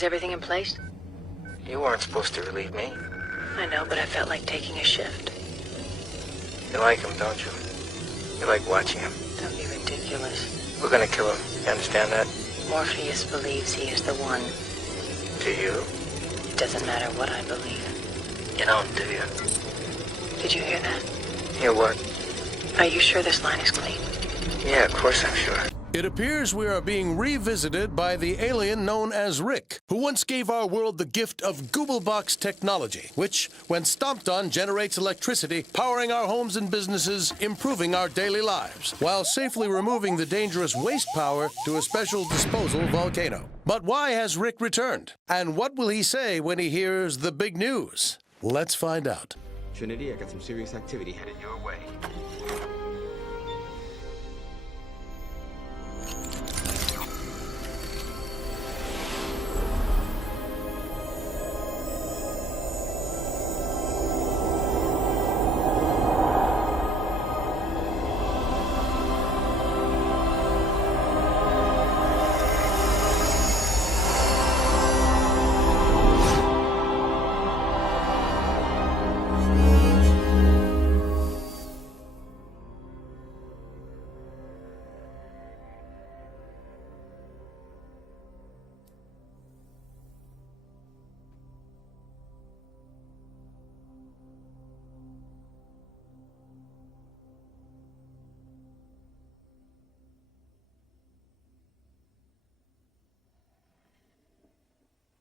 Is everything in place? You weren't supposed to relieve me. I know, but I felt like taking a shift. You like him, don't you? You like watching him. Don't be ridiculous. We're gonna kill him. You understand that? Morpheus believes he is the one. Do you? It doesn't matter what I believe. You don't, do you? Did you hear that? Hear what? Are you sure this line is clean? Yeah, of course I'm sure. It appears we are being revisited by the alien known as Rick, who once gave our world the gift of Googlebox technology, which, when stomped on, generates electricity, powering our homes and businesses, improving our daily lives, while safely removing the dangerous waste power to a special disposal volcano. But why has Rick returned? And what will he say when he hears the big news? Let's find out. Trinity, I got some serious activity headed your way.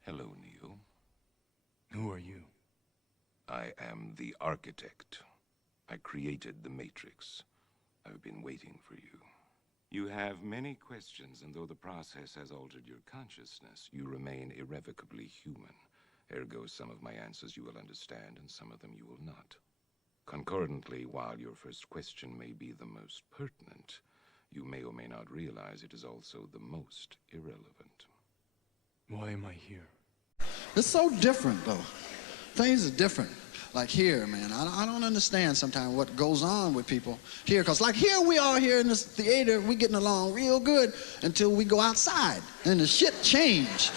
Hello, Neo. Who are you? I am the architect. I created the Matrix. I've been waiting for you. You have many questions, and though the process has altered your consciousness, you remain irrevocably human. Ergo, some of my answers you will understand, and some of them you will not. Concordantly, while your first question may be the most pertinent, you may or may not realize it is also the most irrelevant. Why am I here? It's so different, though. Things are different. Like here, man, I don't understand sometimes what goes on with people here. Because like here we are here in this theater, we getting along real good until we go outside. And the shit change.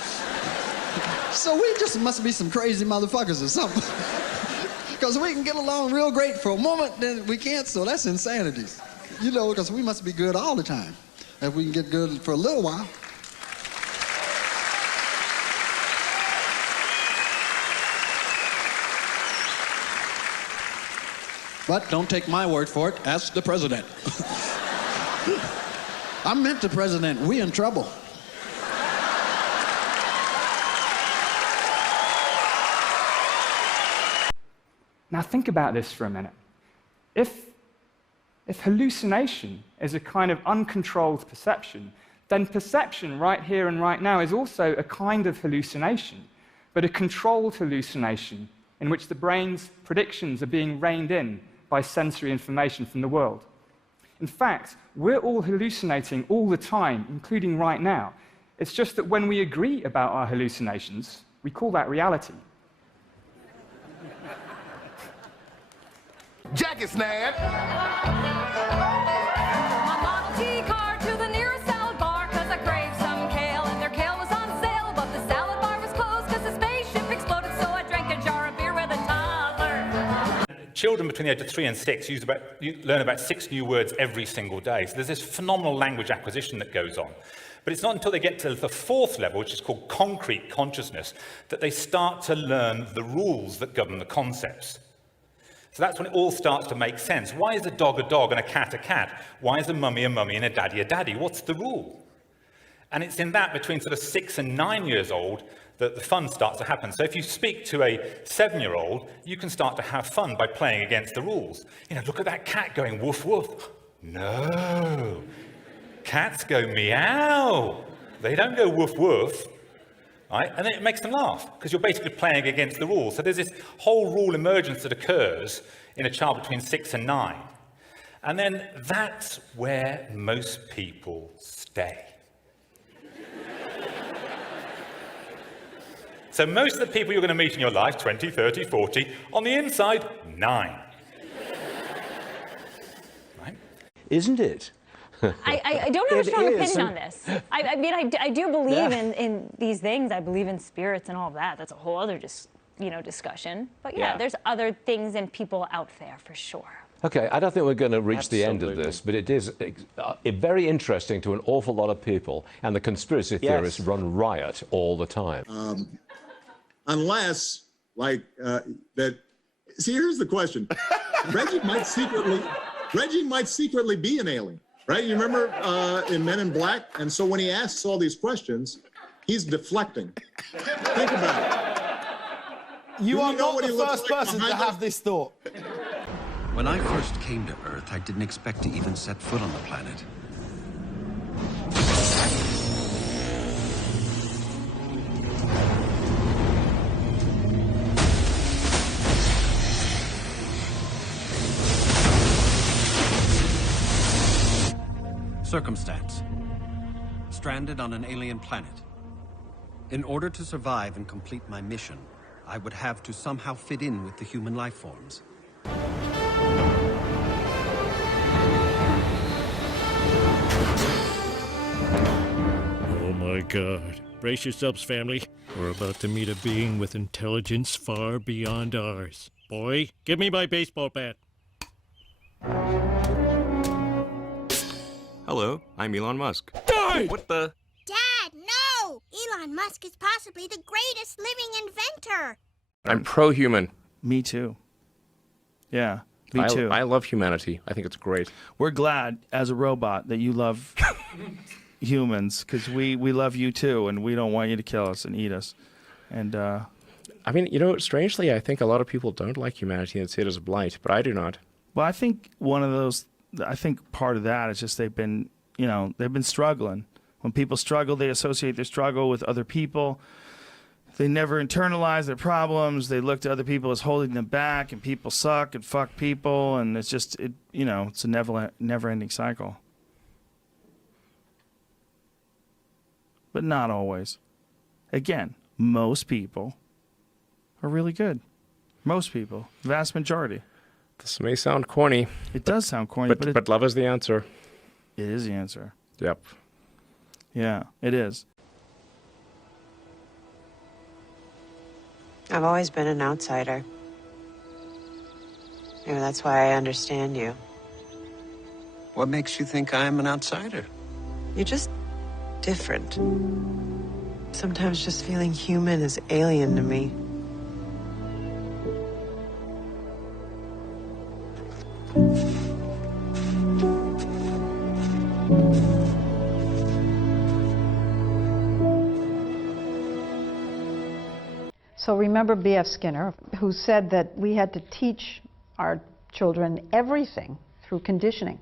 So we just must be some crazy motherfuckers or something. Because we can get along real great for a moment, then we can't, so that's insanity. You know, because we must be good all the time. If we can get good for a little while. But don't take my word for it. Ask the president. I meant the president. We in trouble. Now think about this for a minute. If hallucination is a kind of uncontrolled perception, then perception right here and right now is also a kind of hallucination, but a controlled hallucination in which the brain's predictions are being reined in by sensory information from the world. In fact, we're all hallucinating all the time, including right now. It's just that when we agree about our hallucinations, we call that reality. Jacket snag! My Model T car to the nearest salad bar, cause I craved some kale, and their kale was on sale, but the salad bar was closed cause the spaceship exploded, so I drank a jar of beer with a toddler. Children between the age of 3 and 6 learn about 6 new words every single day. So there's this phenomenal language acquisition that goes on. But it's not until they get to the 4th level, which is called concrete consciousness, that they start to learn the rules that govern the concepts. So that's when it all starts to make sense. Why is a dog and a cat? Why is a mummy and a daddy? What's the rule? And it's in that between sort of 6 and 9 years old that the fun starts to happen. So if you speak to a 7-year-old, you can start to have fun by playing against the rules. You know, look at that cat going woof woof. No. Cats go meow. They don't go woof woof. Right? And then it makes them laugh, because you're basically playing against the rules. So there's this whole rule emergence that occurs in a child between 6 and 9. And then that's where most people stay. So most of the people you're going to meet in your life, 20, 30, 40, on the inside, 9. Right? Isn't it? I don't have a strong It is. opinion on this. I mean, I do believe Yeah. in these things. I believe in spirits and all of that. That's a whole other discussion. But yeah, Yeah. there's other things and people out there for sure. Okay, I don't think we're going to reach the end of Absolutely. this, but it is very interesting to an awful lot of people, and the conspiracy theorists run riot all the time. Unless, like, that. See, here's the question: Reggie might secretly be an alien, right? You remember in Men in Black, and so when he asks all these questions, he's deflecting. Think about it. You Do are we know not what the he looks first like person to behind have this thought. When I first came to Earth, I didn't expect to even set foot on the planet. Circumstance. Stranded on an alien planet. In order to survive and complete my mission, I would have to somehow fit in with the human life forms. Oh my God. Brace yourselves, family. We're about to meet a being with intelligence far beyond ours. Boy, give me my baseball bat. Hello, I'm Elon Musk. Die! What the? Dad, no! Elon Musk is possibly the greatest living inventor. I'm pro-human. Me too. Yeah, me too. I love humanity. I think it's great. We're glad, as a robot, that you love humans, because we love you too, and we don't want you to kill us and eat us. And I mean, you know, strangely, I think a lot of people don't like humanity and see it as a blight, but I do not. well, I think one of those. I think part of that is just they've been struggling. When people struggle, they associate their struggle with other people. They never internalize their problems. They look to other people as holding them back, and people suck and fuck people, and it's just it's a never-ending cycle. But not always. Again, most people are really good. Most people, vast majority. This may sound corny. It does sound corny, but love is the answer. It is the answer. Yep. Yeah, it is. I've always been an outsider. Maybe that's why I understand you. What makes you think I'm an outsider? You're just different. Sometimes just feeling human is alien to me. So remember B.F. Skinner, who said that we had to teach our children everything through conditioning.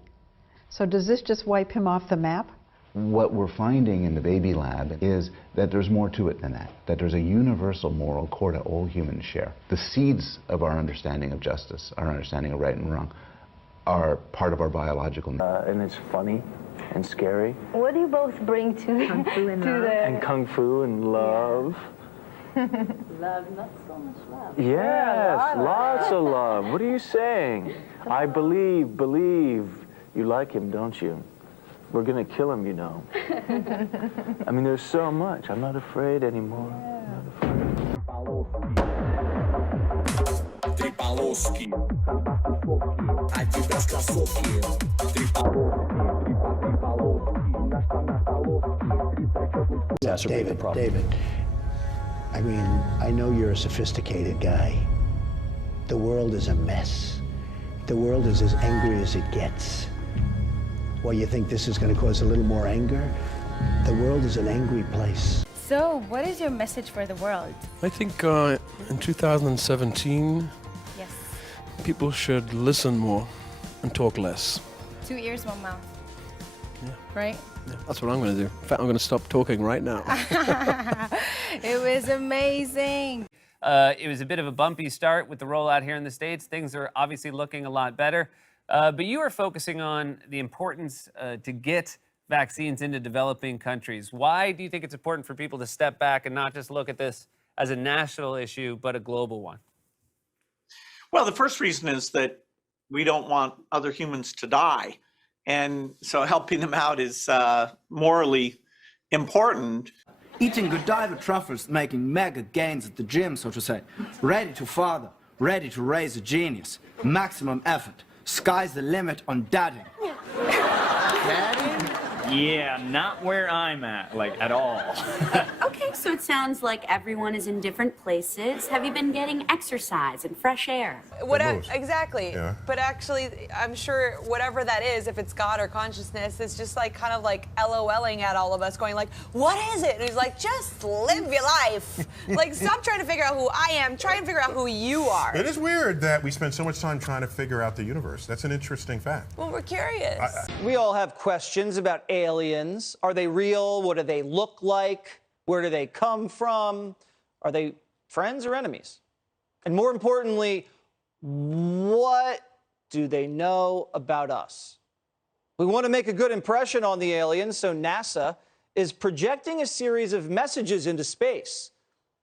So does this just wipe him off the map? What we're finding in the baby lab is that there's more to it than that there's a universal moral core that all humans share. The seeds of our understanding of justice, our understanding of right and wrong, are part of our biological nature. And it's funny and scary. What do you both bring to Kung Fu and to love. the And Kung Fu and love. love, not so much love. Yes, lots of love. What are you saying? I believe you like him, don't you? We're gonna kill him, you know. I mean, there's so much. I'm not afraid anymore. Tripalowski. Adidas Klasoki. David, I mean, I know you're a sophisticated guy. The world is a mess. The world is as angry as it gets. Well, you think this is going to cause a little more anger? The world is an angry place. So, what is your message for the world? I think in 2017, Yes. people should listen more and talk less. 2 ears, 1 mouth. Yeah. Right? Yeah, that's what I'm going to do. In fact, I'm going to stop talking right now. It was amazing. It was a bit of a bumpy start with the rollout here in the States. Things are obviously looking a lot better. But you are focusing on the importance to get vaccines into developing countries. Why do you think it's important for people to step back and not just look at this as a national issue, but a global one? Well, the first reason is that we don't want other humans to die. And so helping them out is morally important. Eating Godiva truffles, making mega gains at the gym, so to say. Ready to father, ready to raise a genius. Maximum effort. Sky's the limit on dadding. Dadding? Yeah, not where I'm at, like, at all. Okay, so it sounds like everyone is in different places. Have you been getting exercise and fresh air? Exactly. Yeah. But actually, I'm sure whatever that is, if it's God or consciousness, it's just like kind of like LOLing at all of us, going like, what is it? And he's like, just live your life. Like, stop trying to figure out who I am. Try and figure out who you are. It is weird that we spend so much time trying to figure out the universe. That's an interesting fact. Well, we're curious. We all have questions about aliens. Are they real? What do they look like? Where do they come from? Are they friends or enemies? And more importantly, what do they know about us? We want to make a good impression on the aliens, so NASA is projecting a series of messages into space,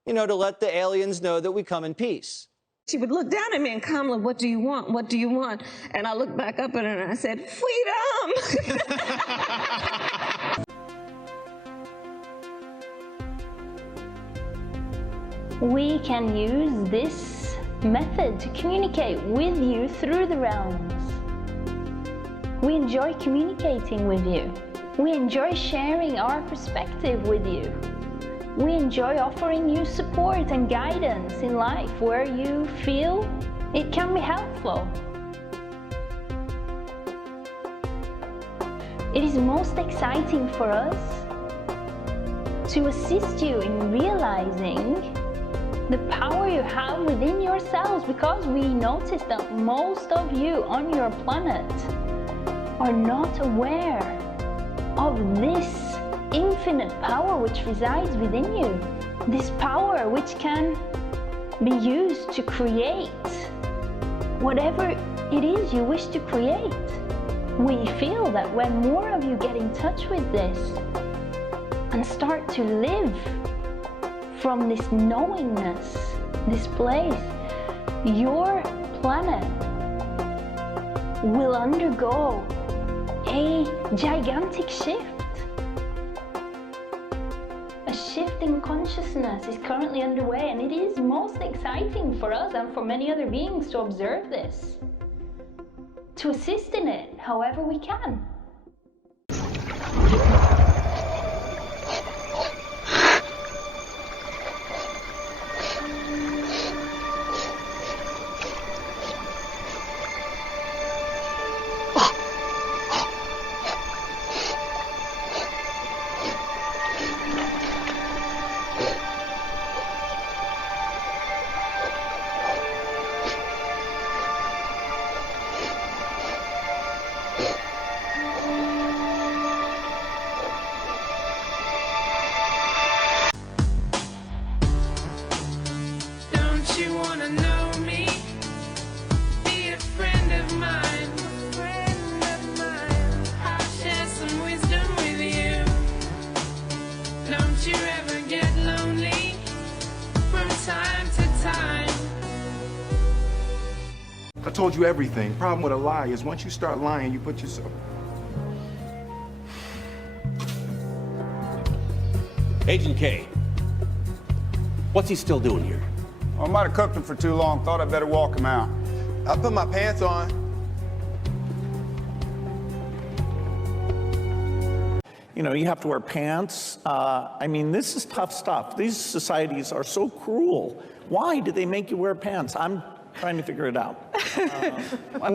you know, to let the aliens know that we come in peace. She would look down at me and Kamala, what do you want? What do you want? And I looked back up at her and I said, freedom! We can use this method to communicate with you through the realms. We enjoy communicating with you. We enjoy sharing our perspective with you. We enjoy offering you support and guidance in life where you feel it can be helpful. It is most exciting for us to assist you in realizing the power you have within yourselves, because we notice that most of you on your planet are not aware of this infinite power which resides within you. This power which can be used to create whatever it is you wish to create. We feel that when more of you get in touch with this and start to live from this knowingness, this place, your planet will undergo a gigantic shift. A shift in consciousness is currently underway, and it is most exciting for us and for many other beings to observe this, to assist in it however we can. I told you everything. Problem with a lie is once you start lying, you put yourself... Agent K, what's he still doing here? I might have cooked him for too long. Thought I'd better walk him out. I put my pants on. You know, you have to wear pants. I mean, this is tough stuff. These societies are so cruel. Why do they make you wear pants? I'm trying to figure it out.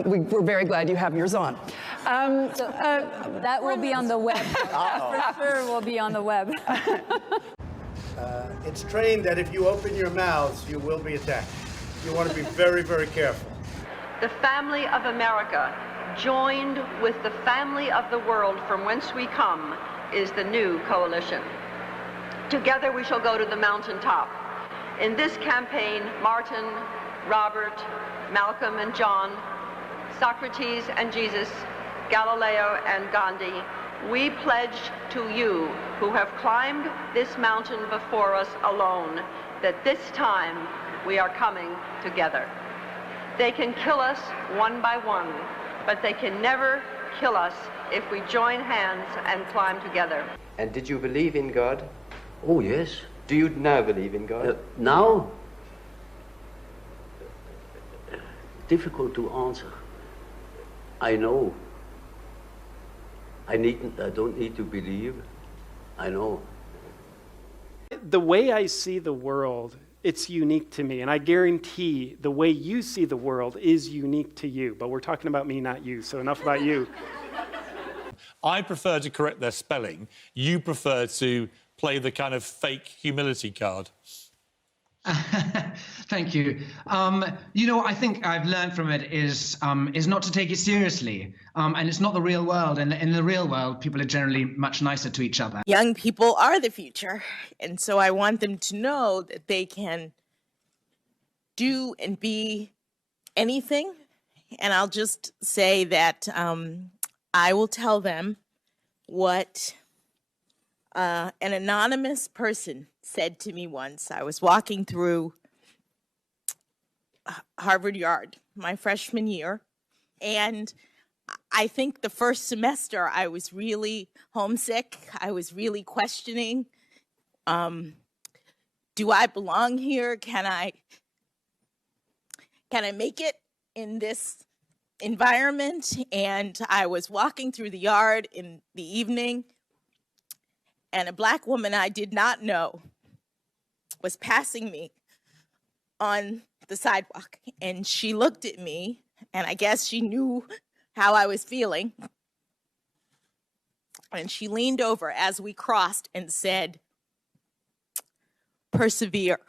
We're very glad you have yours on. That will be on the web. For sure will be on the web. It's trained that if you open your mouths, you will be attacked. You want to be very, very careful. The family of America, joined with the family of the world from whence we come, is the new coalition. Together we shall go to the mountaintop. In this campaign, Martin, Robert, Malcolm and John, Socrates and Jesus, Galileo and Gandhi, we pledge to you who have climbed this mountain before us alone that this time we are coming together. They can kill us one by one, but they can never kill us if we join hands and climb together. And did you believe in God? Oh, yes. Do you now believe in God? Now? Difficult to answer. I know. I don't need to believe. I know. The way I see the world, it's unique to me. And I guarantee the way you see the world is unique to you. But we're talking about me, not you. So enough about you. I prefer to correct their spelling. You prefer to play the kind of fake humility card. Thank you. You know, I think I've learned from it is not to take it seriously. And it's not the real world. And in the real world, people are generally much nicer to each other. Young people are the future. And so I want them to know that they can do and be anything. And I'll just say that I will tell them what an anonymous person said to me once. I was walking through Harvard Yard my freshman year, and I think the first semester I was really homesick. I was really questioning, do I belong here? Can I make it in this environment? And I was walking through the yard in the evening, and a Black woman I did not know was passing me on the sidewalk. And she looked at me, and I guess she knew how I was feeling. And she leaned over as we crossed and said, "Persevere."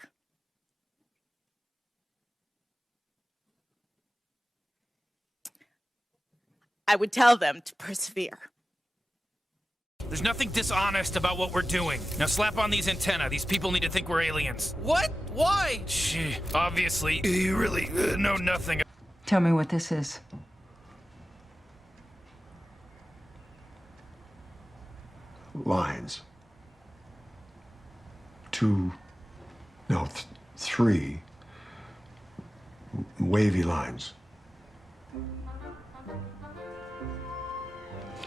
I would tell them to persevere. There's nothing dishonest about what we're doing. Now slap on these antennae. These people need to think we're aliens. What? Why? Shh. Obviously, you really know nothing. Tell me what this is. Lines. Three wavy lines.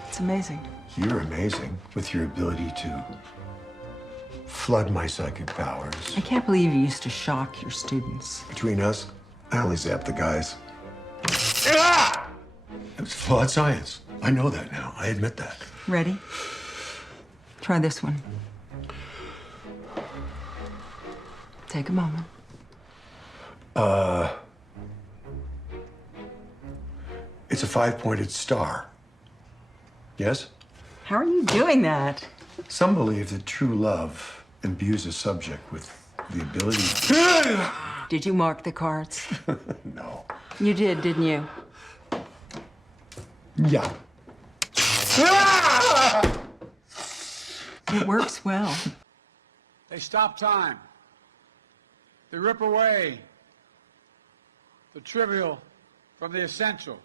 It's amazing. You're amazing with your ability to flood my psychic powers. I can't believe you used to shock your students. Between us, I only zapped the guys. Ah! It was flawed science. I know that now. I admit that. Ready? Try this one. Take a moment. It's a 5-pointed star. Yes? How are you doing that? Some believe that true love imbues a subject with the ability. Did you mark the cards? No. You did, didn't you? Yeah. It works well. They stop time. They rip away the trivial from the essential.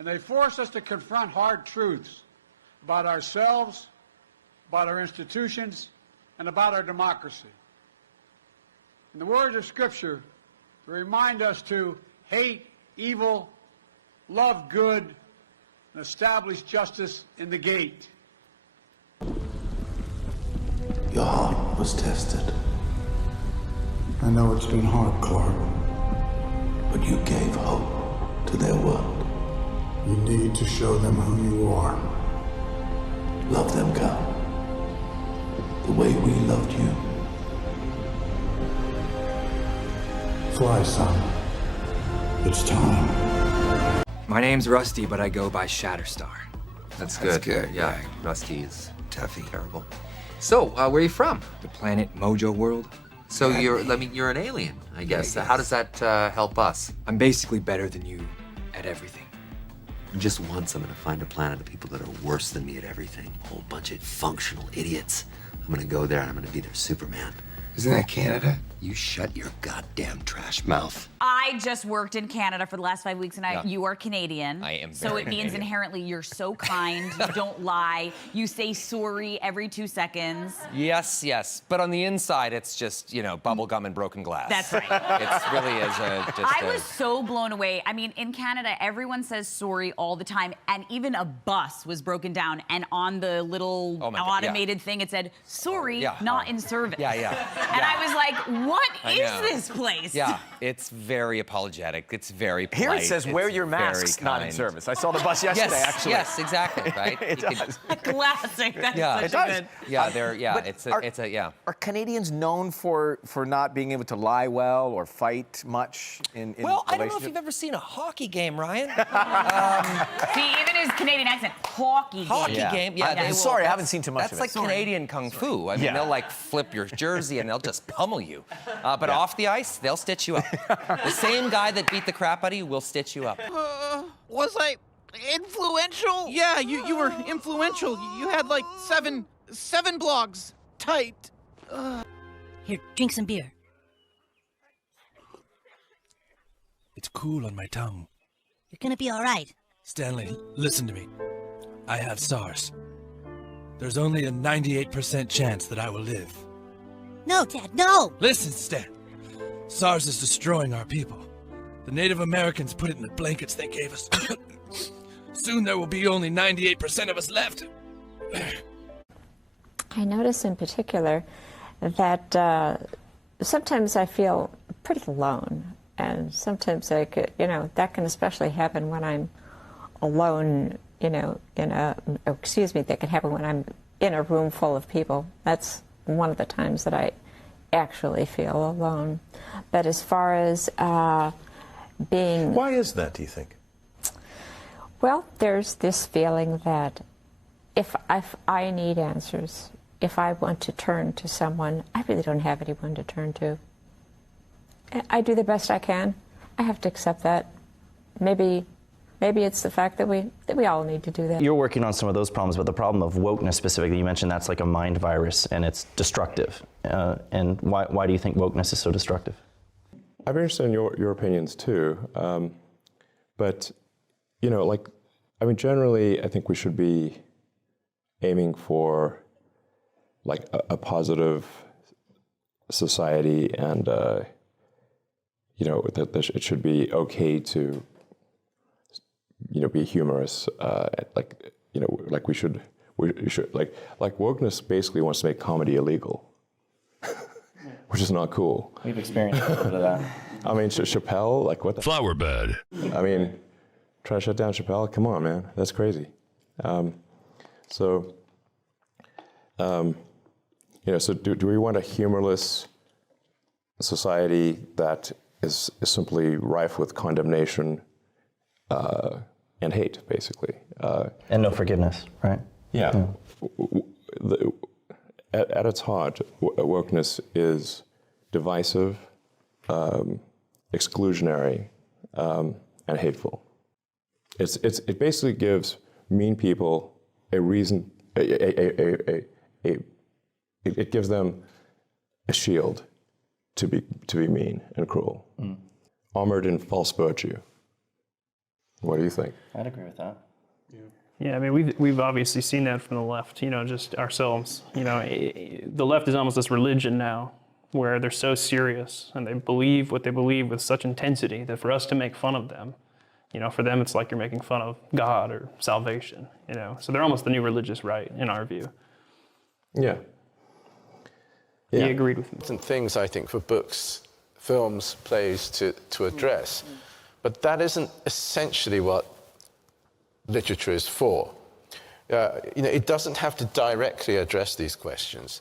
And they force us to confront hard truths about ourselves, about our institutions, and about our democracy. In the words of Scripture, they remind us to hate evil, love good, and establish justice in the gate. Your heart was tested. I know it's been hard, Clark. But you gave hope to their world. You need to show them who you are. Love them, Cal. The way we loved you. Fly, son. It's time. My name's Rusty, but I go by Shatterstar. That's good. Yeah, Rusty is toughy. Terrible. So, where are you from? The planet Mojo World. So you're an alien, I guess. How does that help us? I'm basically better than you at everything. Just once, I'm gonna find a planet of people that are worse than me at everything. A whole bunch of functional idiots. I'm gonna go there and I'm gonna be their Superman. Isn't that Canada? You shut your goddamn trash mouth. I I just worked in Canada for the last 5 weeks, and you are Canadian. I am So very it means Canadian. inherently you're so kind, you don't lie, you say sorry every 2 seconds. Yes, yes. But on the inside, it's just, bubble gum and broken glass. That's right. It really is I was so blown away. I mean, in Canada, everyone says sorry all the time, and even a bus was broken down, and on the little automated thing, it said, sorry, not in service. Yeah. And I was like, what I is know. this place? Yeah, it's very apologetic. It's very polite. Here it says, wear your masks, very not in kind. service. I saw the bus yesterday, yes, actually. Yes, exactly, right? It does. Classic. That's Yeah, such a good. Yeah, But Are Canadians known for not being able to lie well or fight much in Well, I don't know if relationships? you've ever seen a hockey game, Ryan. See, even his Canadian accent, hockey game. Yeah, I'm sorry, I haven't seen too much That's of it. like Canadian kung fu. I mean, Yeah. they'll like flip your jersey and they'll just pummel you. But off the ice, they'll stitch you up. The same guy that beat the crap out of you will stitch you up. Was I influential? Yeah, you were influential. You had like seven blogs. Tight. Here, drink some beer. It's cool on my tongue. You're gonna be all right. Stanley, listen to me. I have SARS. There's only a 98% chance that I will live. No, Dad, no! Listen, Stan. SARS is destroying our people. The Native Americans put it in the blankets they gave us. Soon there will be only 98% of us left. I notice in particular that sometimes I feel pretty alone. And sometimes I could, that can especially happen when I'm alone, that can happen when I'm in a room full of people. That's one of the times that I actually feel alone. But as far as being... Why is that, do you think? Well, there's this feeling that if I need answers, if I want to turn to someone, I really don't have anyone to turn to. I do the best I can. I have to accept that. Maybe it's the fact that we all need to do that. You're working on some of those problems, but the problem of wokeness specifically, you mentioned that's like a mind virus and it's destructive. And why do you think wokeness is so destructive? I'd be interested in your opinions too. But, generally, I think we should be aiming for like a positive society and, that it should be okay to, be humorous. We should, wokeness basically wants to make comedy illegal, which is not cool. We've experienced a little bit of that. I mean, Chappelle, what the? Flower bed. I mean, try to shut down Chappelle? Come on, man. That's crazy. So do we want a humorless society that is simply rife with condemnation and hate, basically? And no forgiveness, right? Yeah. At its heart, wokeness is divisive, exclusionary, and hateful. It basically gives mean people a reason. It gives them a shield to be mean and cruel, armored in false virtue. What do you think? I'd agree with that. Yeah, I mean, we've obviously seen that from the left, just ourselves. The left is almost this religion now, where they're so serious and they believe what they believe with such intensity that for us to make fun of them, for them it's like you're making fun of God or salvation, So they're almost the new religious right, in our view. Yeah. He agreed with me. Some things, I think, for books, films, plays to address. But that isn't essentially what literature is for. It doesn't have to directly address these questions.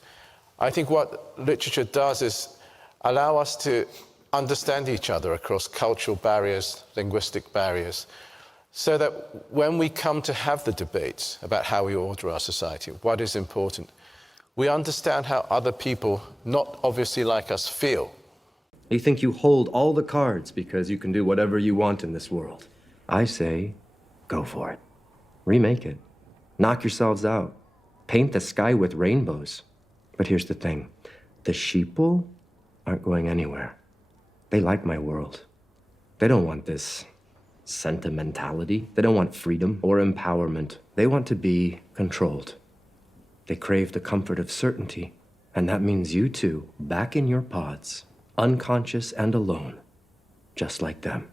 I think what literature does is allow us to understand each other across cultural barriers, linguistic barriers, so that when we come to have the debates about how we order our society, what is important, we understand how other people, not obviously like us, feel. You think you hold all the cards because you can do whatever you want in this world. I say, go for it. Remake it. Knock yourselves out. Paint the sky with rainbows. But here's the thing. The sheeple aren't going anywhere. They like my world. They don't want this sentimentality. They don't want freedom or empowerment. They want to be controlled. They crave the comfort of certainty. And that means you two, back in your pods, unconscious and alone, just like them.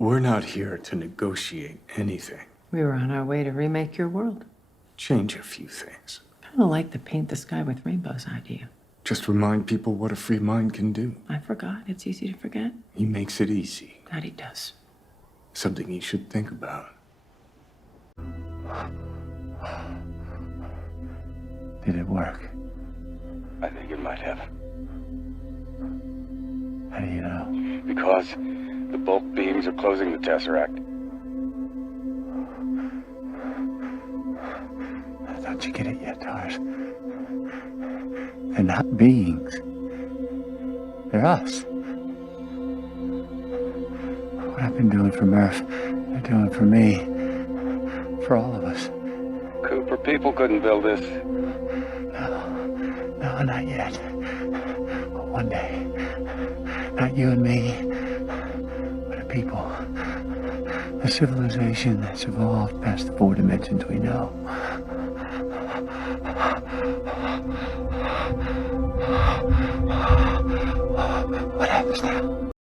We're not here to negotiate anything. We were on our way to remake your world. Change a few things. Kind of like the paint the sky with rainbows idea. Just remind people what a free mind can do. I forgot. It's easy to forget. He makes it easy. That he does. Something you should think about. Did it work? I think it might have. How do you know? Because the bulk beams are closing the Tesseract. Don't you get it yet, Tars? They're not beings. They're us. What I've been doing for Murph, they're doing for me. For all of us. Cooper, people couldn't build this. No, not yet. But one day. Not you and me, but a people. A civilization that's evolved past the 4 dimensions we know. What happens now?